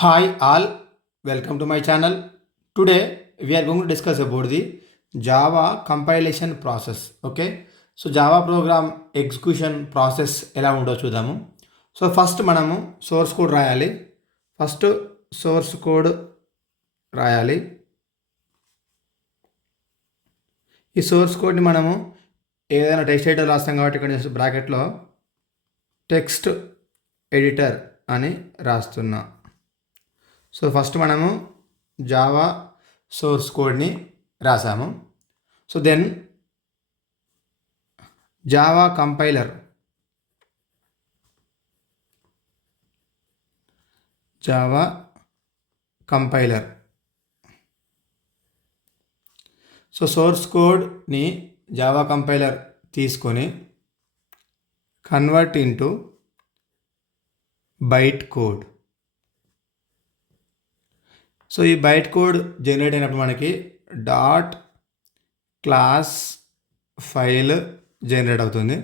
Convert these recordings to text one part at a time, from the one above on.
Hi all, welcome to my channel. Today we are going to discuss about the Java compilation process. Okay, so Java program execution process ఎలా ఉందో చూద్దాము. So first మనము source code రాయాలి. First source code రాయాలి. ఈ సోర్స్ కోడ్ని మనము ఏదైనా టెక్స్ట్ ఎడిటర్ రాస్తాం కాబట్టి ఇక్కడ బ్రాకెట్లో టెక్స్ట్ ఎడిటర్ అని రాస్తున్నా. సో ఫస్ట్ మనము జావా సోర్స్ కోడ్ని రాసాము. So then Java compiler so source కోడ్ని జావా కంపైలర్ తీసుకొని convert into byte code. So ఈ బైట్ కోడ్ జనరేట్ అయినప్పుడు మనకి డాట్ క్లాస్ ఫైల్ జనరేట్ అవుతుంది.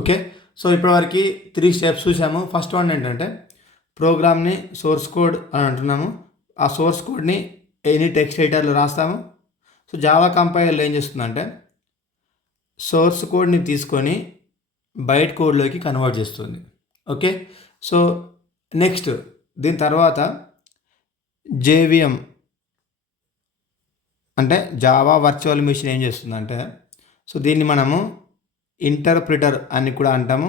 ఓకే, సో ఇప్పటివరకు 3 స్టెప్స్ చూసాము. ఫస్ట్ వన్ ఏంటంటే ప్రోగ్రామ్ని సోర్స్ కోడ్ అని అంటున్నాము. ఆ సోర్స్ కోడ్ని ఎనీ టెక్స్ట్ ఎడిటర్లో రాస్తాము. సో జావా కంపైలర్ ఏం చేస్తుందంటే సోర్స్ కోడ్ని తీసుకొని బైట్ కోడ్లోకి కన్వర్ట్ చేస్తుంది. ఓకే, సో నెక్స్ట్ దీని తర్వాత జేవిఎం అంటే జావా వర్చువల్ మిషన్ ఏం చేస్తుందంటే సో దీన్ని మనము ఇంటర్ప్రిటర్ అని కూడా అంటాము.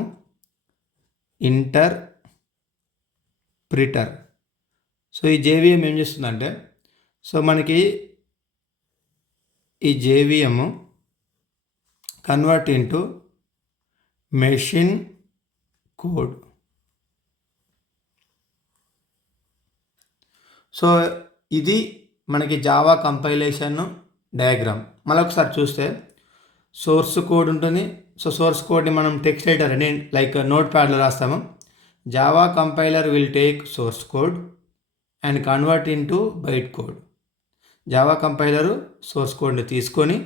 ఇంటర్ప్రిటర్. సో ఈ జేవిఎం ఏం చేస్తుందంటే సో మనకి ఈ JVM convert into machine code. So ఇది మనకి జావా కంపైలేషన్ డయాగ్రామ్. మళ్ళీ ఒకసారి చూస్తే సోర్స్ కోడ్ ఉంటుంది. సో సోర్స్ కోడ్ని మనం టెక్స్ట్ ఎడిటర్ అని లైక్ నోట్ ప్యాడ్లో రాస్తాము. Java compiler will take source code and convert into byte code. Java compiler source కోడ్ని తీసుకొని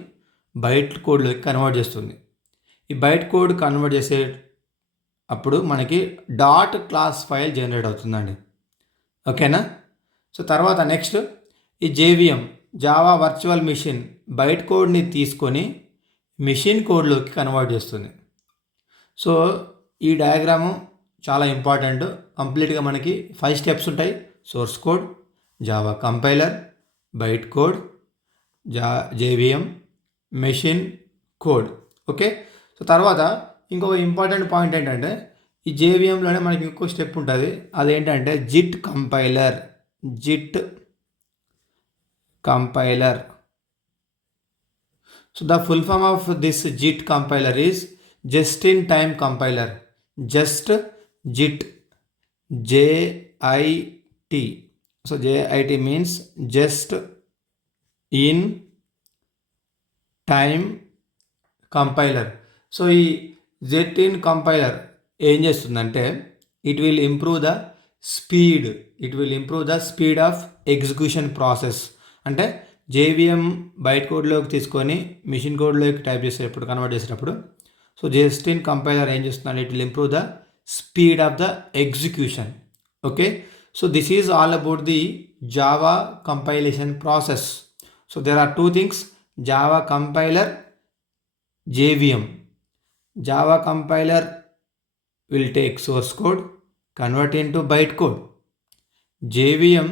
బైట్ కోడ్లోకి కన్వర్ట్ చేస్తుంది. ఈ బైట్ కోడ్ కన్వర్ట్ చేసే అప్పుడు మనకి డాట్ క్లాస్ ఫైల్ జనరేట్ అవుతుందండి. ఓకేనా. సో తర్వాత నెక్స్ట్ ఈ JVM Java virtual machine byte కోడ్ని తీసుకొని మిషన్ కోడ్లోకి కన్వర్ట్ చేస్తుంది. సో ఈ డయాగ్రాము చాలా ఇంపార్టెంట్. కంప్లీట్గా మనకి 5 స్టెప్స్ ఉంటాయి. Source code, Java compiler, byte code, JVM, machine code. Okay, so తర్వాత ఇంకొక ఇంపార్టెంట్ పాయింట్ ఏంటంటే ఈ జేవిఎంలోనే మనకి ఇంకో స్టెప్ ఉంటుంది. అదేంటంటే JIT compiler. So the full form of this JIT compiler is just in time compiler. Just JIT, JIT. So JIT means just in time compiler. So ఈ జెట్ ఇన్ కంపైలర్ ఏం చేస్తుందంటే it will improve the speed of execution process. అంటే JVM byte కోడ్లోకి తీసుకొని machine కోడ్లోకి type చేసేటప్పుడు convert చేసేటప్పుడు so just in compiler ఏం చేస్తుందంటే it will improve the speed of the execution. Okay, so this is all about the Java compilation process. So there are 2 things: Java compiler, JVM. Java compiler will take source code, convert into bytecode. JVM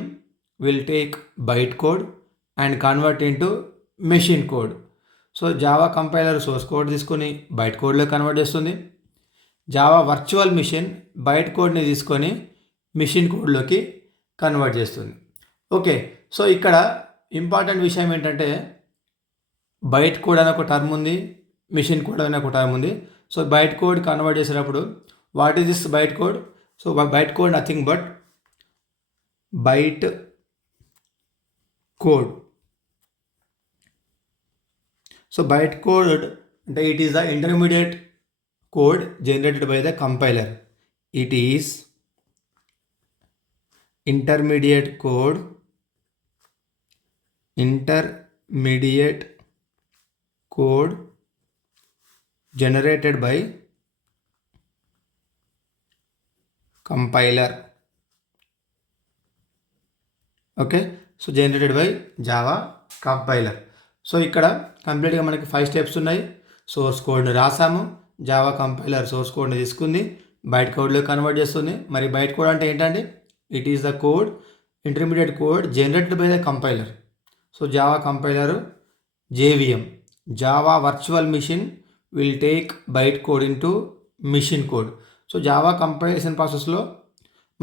will take bytecode and convert into machine code. So Java compiler source code తీసుకొని బైట్ కోడ్లో కన్వర్ట్ చేస్తుంది. Java virtual machine byte కోడ్ని తీసుకొని machine కోడ్లోకి convert చేస్తుంది. Okay, so ఇక్కడ ఇంపార్టెంట్ విషయం ఏంటంటే బైట్ కోడ్ అనే ఒక టర్మ్ ఉంది, మిషన్ కోడ్ అనే ఒక టర్మ్ ఉంది. సో బైట్ కోడ్ కన్వర్ట్ చేసేటప్పుడు what is this byte code? So byte code nothing but byte code. So byte code అంటే it is the intermediate code generated by the compiler. It is intermediate code generated by compiler. Okay, so generated by Java compiler. So ఇక్కడ కంప్లీట్గా మనకి 5 స్టెప్స్ ఉన్నాయి. సోర్స్ కోడ్ని రాసాము, Java compiler source కోడ్ని తీసుకుంది, బైట్ కోడ్లో కన్వర్ట్ చేస్తుంది. మరి బైట్ కోడ్ అంటే ఏంటంటే it is the code, intermediate code generated by the compiler. So Java compiler JVM, Java virtual machine will take byte code into machine code. So Java compilation ప్రాసెస్లో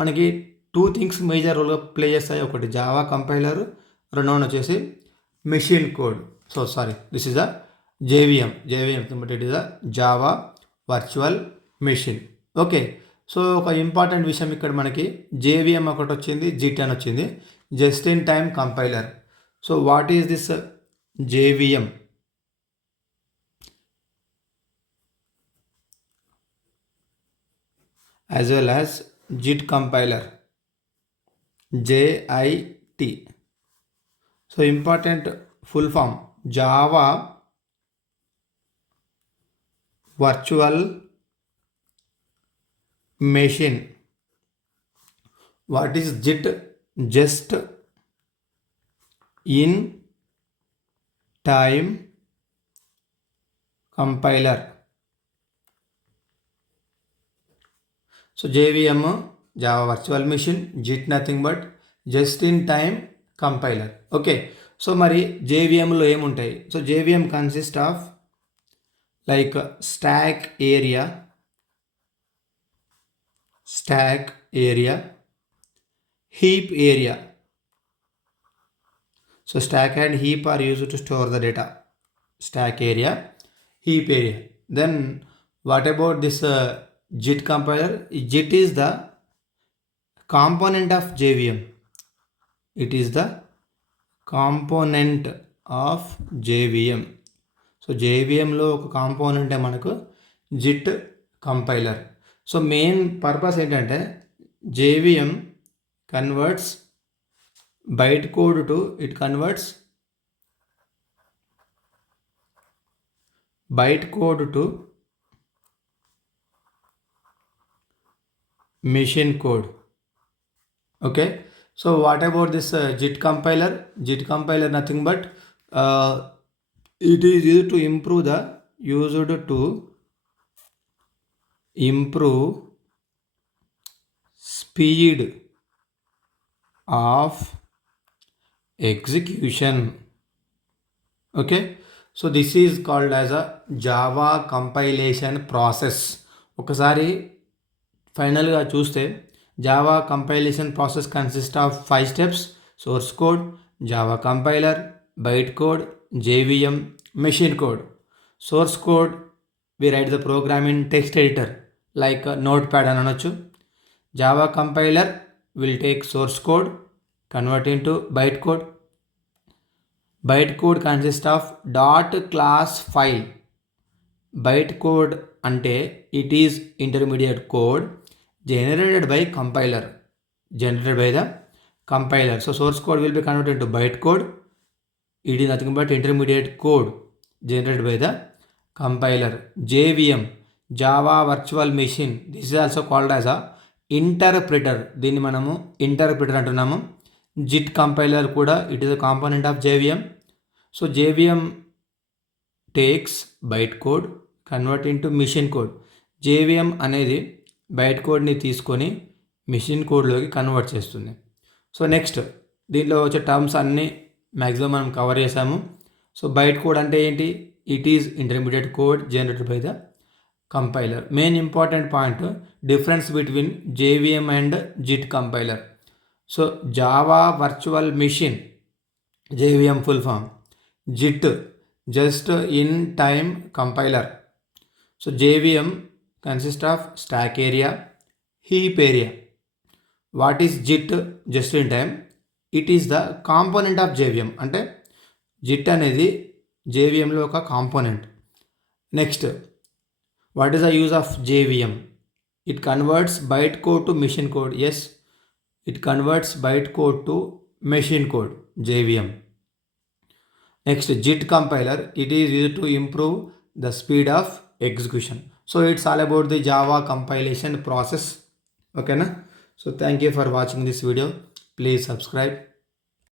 మనకి 2 things major రోల్గా ప్లే చేస్తాయి. ఒకటి Java compiler, రెండవది వచ్చేసి machine code. So sorry, this is the JVM but it is the Java virtual machine. Okay, so ఒక important విషయం ఇక్కడ మనకి JVM ఒకటి వచ్చింది, JIT అని వచ్చింది, just in time compiler. So what is this JVM? as well as JIT compiler, JIT. So important full form, Java Virtual Machine. What is JIT? Just in time compiler. So JVM, Java Virtual Machine, JIT nothing but just in time compiler. Okay, so మరి JVM లో ఏముంటాయి? So JVM consist of like stack area, heap area. So stack and heap are used to store the data. Stack area, heap area. Then what about this JIT compiler? JIT is the component of JVM. It is the component of JVM. So JVMలో ఒక కాంపోనెంటే మనకు JIT compiler. So main purpose ఏంటంటే JVM converts byte code to machine code. Okay, so what about this JIT compiler? JIT compiler nothing but it is used to improve speed of execution. Okay, so this is called as a Java compilation process. ఒకసారి ఫైనల్గా చూస్తే Java compilation process consist of 5 steps: source code, Java compiler, byte code, JVM, machine code. Source code we write the program in text editor like notepad అని అనొచ్చు. Java compiler will take source code, convert in to byte code. Byte code consist of dot class file. Byte code అంటే it is intermediate code generated by the compiler. So source code will be converted into bytecode. It is nothing but intermediate code generated by the compiler. JVM, Java Virtual Machine, this is also called as a interpreter. దీన్ని మనము ఇంటర్ప్రిటర్ అంటున్నాము. JIT compiler కూడా it is a component of JVM. So JVM takes bytecode, convert into machine code. JVM అనేది బైట్ కోడ్ని తీసుకొని machine కోడ్లోకి convert చేస్తుంది. So next దీంట్లో వచ్చే టర్మ్స్ అన్నీ మ్యాక్సిమం మనం కవర్ చేసాము. సో బైట్ కోడ్ అంటే ఏంటి? It is intermediate code generated by the compiler. Main important point difference between JVM and JIT compiler. So Java virtual machine, JVM full form. JIT, just in time compiler. So JVM consist of stack area, heap area. What is JIT? Just in time. It is the component of JVM. అంటే JIT అనేది JVMలో ఒక component. Next, what is the use of JVM? It converts byte code to machine code. Yes, it converts byte code to machine code, JVM. Next, JIT compiler, it is used to improve the speed of execution. So it's all about the Java compilation process. ఓకేనా? So thank you for watching this video. Please subscribe.